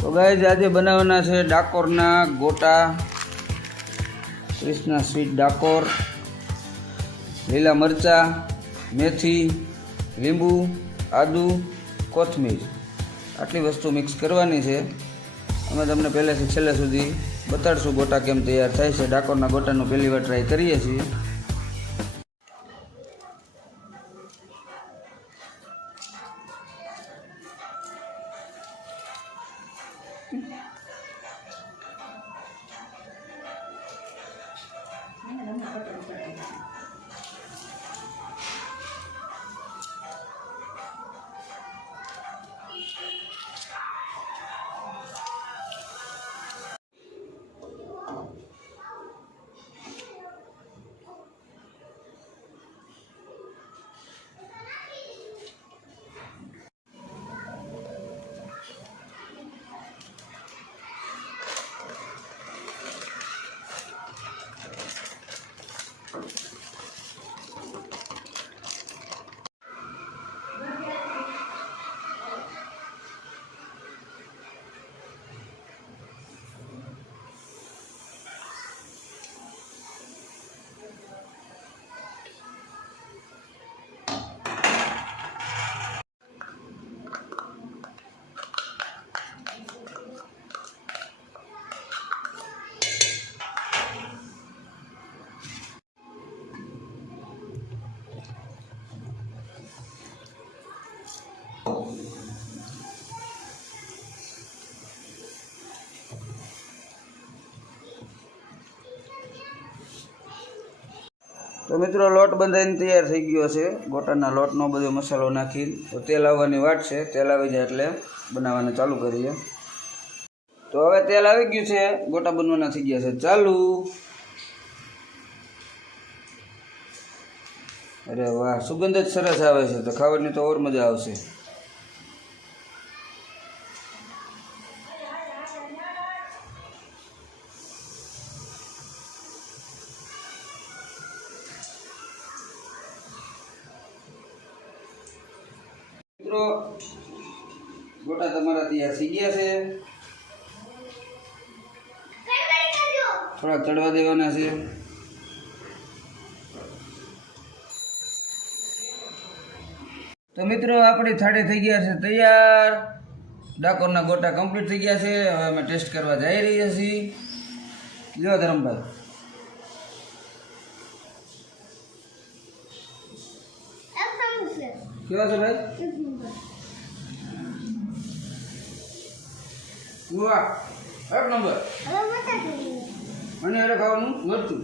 તો ગાઈઝ આજે બનાવવાના છે ડાકોરના ગોટા, કૃષ્ણા સ્વીટ ડાકોર, લીલા મરચાં, મેથી, લીંબુ, આદુ, કોથમીર, આટલી વસ્તુ મિક્સ કરવાની છે. અમે તમને પહેલેથી છેલ્લે સુધી બતાડશું ગોટા કેમ તૈયાર થાય છે. ડાકોરના ગોટાનું પહેલી વાર ટ્રાય કરીએ છીએ. તો મિત્રો લોટ બંધાઈને તૈયાર થઈ ગયો છે. ગોટાના લોટનો બધો મસાલો નાખી તો તેલ આવવાની વાટ છે. તેલ આવી જાય એટલે બનાવવાનું ચાલુ કરીએ. તો હવે તેલ આવી ગયું છે, ગોટા બનવાના થઈ ગયા છે ચાલુ. અરે વાહ, સુગંધ જ સરસ આવે છે, તો ખાવાની તો ઓર મજા આવશે. મિત્રો ગોટા તમારા તૈયાર થઈ ગયા છે. થોડાક ચડવા દેવાના છે. તો મિત્રો આપણી થાળી થઈ ગયા છે તૈયાર. ડાકોરના ગોટા કમ્પ્લીટ થઈ ગયા છે. હવે અમે ટેસ્ટ કરવા જઈ રહ્યા છીએ. લ્યો ધરમભાઈ. કેવા છે ભાઈ? વાહ, એક નંબર. મને અરે ખાવાનું મળતું.